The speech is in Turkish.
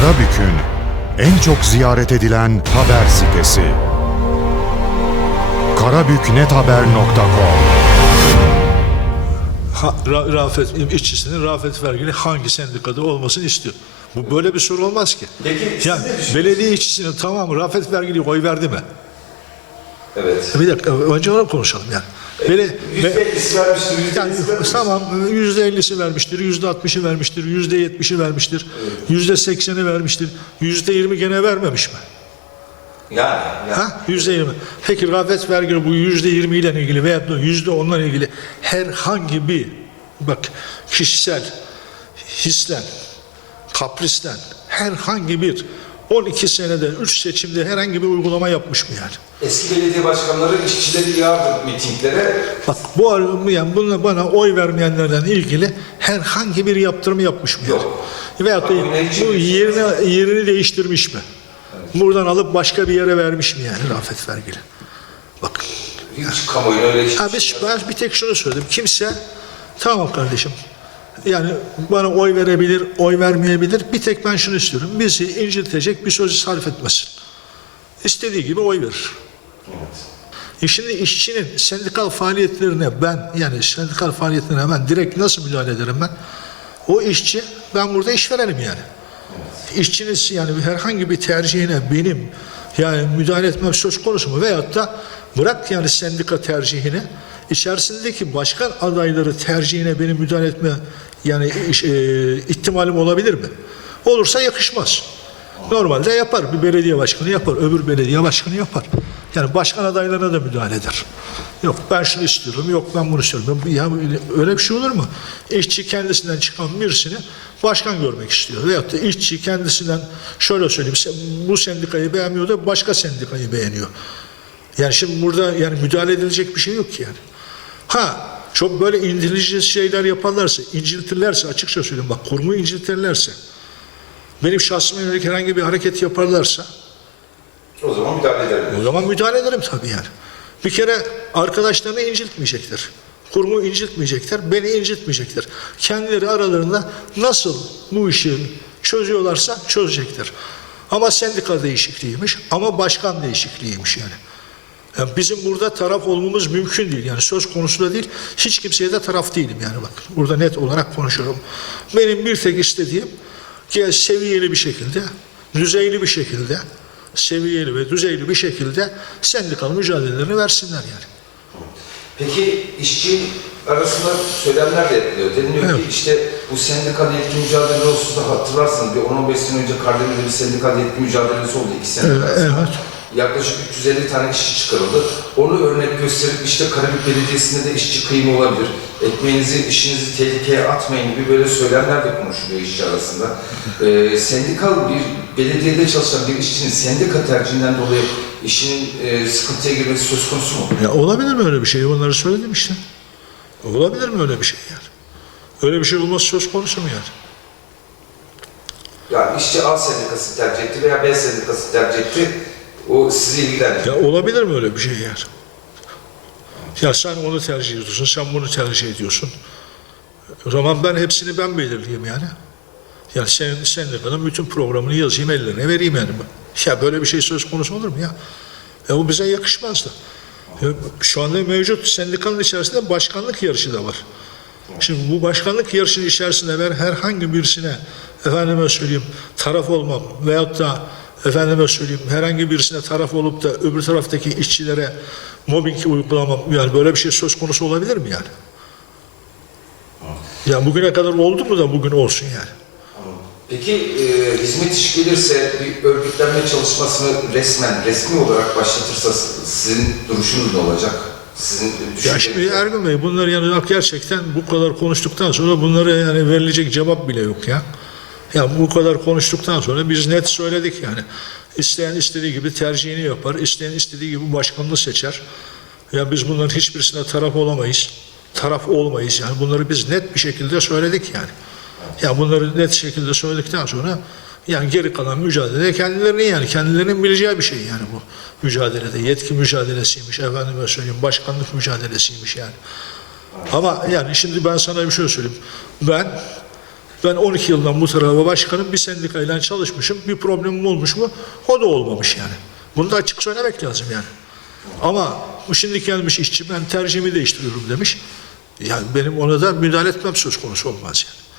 Karabük'ün en çok ziyaret edilen haber sitesi. karabüknethaber.com Ha, Ra- Rafet işçisinin Rafet vergili hangi sendikada olmasını istiyor. Bu böyle bir soru olmaz ki. Peki, ya belediye işçisinin tamamı Rafet vergili oy verdi mi? Evet. Bir dakika önce onu konuşalım yani. Bele, Yüzde be- ellisi vermiştir, yüzde yani, vermiştir. tamam yüzde ellisi vermiştir, yüzde altmışı vermiştir, yüzde yetmişi vermiştir, yüzde sekseni vermiştir, yüzde yirmi gene vermemiş mi? Yani, yani. Ha? Yüzde yirmi. Peki rağbet vergisi bu yüzde yirmi ile ilgili veya da yüzde onla ilgili herhangi bir bak kişisel hislen, kapristen herhangi bir 12 senede 3 seçimde herhangi bir uygulama yapmış mı yani? Eski belediye başkanları işçileri yağdı mitinglere. Bak bu yani bununla bana oy vermeyenlerden ilgili herhangi bir yaptırım yapmış mı? yani? Yok. Veyahut da bu yerini, yerini değiştirmiş mi? Buradan alıp başka bir yere vermiş mi yani Rafet Vergili? Bak Hiç kamuoyuna öyle hiç Ha biz, ben bir tek şunu söyledim. Kimse tamam kardeşim yani bana oy verebilir, oy vermeyebilir. Bir tek ben şunu istiyorum. Bizi incitecek bir sözü sarf etmesin. İstediği gibi oy verir. E şimdi işçinin sendikal faaliyetlerine ben yani sendikal faaliyetlerine ben direkt nasıl müdahale ederim ben? O işçi ben burada işverenim yani. İşçinin yani herhangi bir tercihine benim yani müdahale etmem söz konusu mu? Veyahut da bırak yani sendika tercihine içerisindeki başkan adayları tercihine benim müdahale etme yani e, ihtimalim olabilir mi? Olursa yakışmaz. Normalde yapar. Bir belediye başkanı yapar. Öbür belediye başkanı yapar. Yani başkan adaylarına da müdahale eder. Yok ben şunu istiyorum, yok ben bunu istiyorum. Ya öyle bir şey olur mu? İşçi kendisinden çıkan birisini başkan görmek istiyor. Veyahut da işçi kendisinden şöyle söyleyeyim, bu sendikayı beğenmiyor da başka sendikayı beğeniyor. Yani şimdi burada yani müdahale edilecek bir şey yok ki yani. Ha çok böyle indirici şeyler yaparlarsa, inciltirlerse açıkça söyleyeyim bak kurumu inciltirlerse benim şahsıma yönelik herhangi bir hareket yaparlarsa o zaman müdahale ederim. o zaman müdahale ederim tabii yani. Bir kere arkadaşlarını inciltmeyecekler. Kurumu inciltmeyecekler, beni inciltmeyecekler. Kendileri aralarında nasıl bu işi çözüyorlarsa çözecekler. Ama sendika değişikliğiymiş, ama başkan değişikliğiymiş yani. Yani bizim burada taraf olmamız mümkün değil. Yani söz konusu da değil. Hiç kimseye de taraf değilim yani bak. Burada net olarak konuşuyorum. Benim bir tek istediğim ki seviyeli bir şekilde, düzeyli bir şekilde, seviyeli ve düzeyli bir şekilde sendikal mücadelelerini versinler yani. Peki işçi arasında söylemler de yapılıyor. Deniliyor Evet. ki işte bu sendikal yetki mücadele olsun da hatırlarsınız bir 10-15 sene önce Kardemir'de bir sendikal yetki mücadelesi oldu iki sene Evet, arasında. evet. Yaklaşık 350 tane işçi çıkarıldı. Onu örnek gösterip işte Karabük Belediyesi'nde de işçi kıyımı olabilir. Ekmeğinizi, işinizi tehlikeye atmayın gibi böyle söylemler de konuşuluyor işçi arasında. Ee, sendikal bir belediyede çalışan bir işçinin sendika tercihinden dolayı işinin e, sıkıntıya girmesi söz konusu mu? Ya olabilir mi öyle bir şey? Onları söyledim işte. Olabilir mi öyle bir şey yani? Öyle bir şey olması söz konusu mu yani? Yani işçi A sendikası tercih etti veya B sendikası tercih etti. O sizi ilgilendirir. Ya olabilir mi öyle bir şey yani? Ya sen onu tercih ediyorsun, sen bunu tercih ediyorsun. O zaman ben hepsini ben belirleyeyim yani. Yani sen, sendikanın bütün programını yazayım ellerine vereyim yani. Ya böyle bir şey söz konusu olur mu ya? Ya bu bize yakışmazdı. Ya şu anda mevcut sendikanın içerisinde başkanlık yarışı da var. Şimdi bu başkanlık yarışının içerisinde ben herhangi birisine efendime söyleyeyim taraf olmam veyahut da efendime söyleyeyim herhangi birisine taraf olup da öbür taraftaki işçilere mobbing uygulamam yani böyle bir şey söz konusu olabilir mi yani? Yani bugüne kadar oldu mu da bugün olsun yani? Peki e, hizmet iş gelirse bir örgütlenme çalışmasını resmen, resmi olarak başlatırsa sizin duruşunuz ne olacak? Sizin Ya şimdi? Ergun Bey bunlar yani gerçekten bu kadar konuştuktan sonra bunlara yani verilecek cevap bile yok ya. Ya bu kadar konuştuktan sonra biz net söyledik yani. İsteyen istediği gibi tercihini yapar, isteyen istediği gibi başkanını seçer. Ya biz bunların hiçbirisine taraf olamayız. Taraf olmayız yani. Bunları biz net bir şekilde söyledik yani. Ya bunları net şekilde söyledikten sonra yani geri kalan mücadele kendilerinin yani kendilerinin bileceği bir şey yani bu mücadelede. Yetki mücadelesiymiş, efendime söyleyeyim başkanlık mücadelesiymiş yani. Ama yani şimdi ben sana bir şey söyleyeyim. Ben Ben 12 yıldan bu tarafa başkanım bir sendikayla çalışmışım. Bir problemim olmuş mu? O da olmamış yani. Bunu da açık söylemek lazım yani. Ama bu şimdi gelmiş işçi ben tercihimi değiştiriyorum demiş. Yani benim ona da müdahale etmem söz konusu olmaz yani.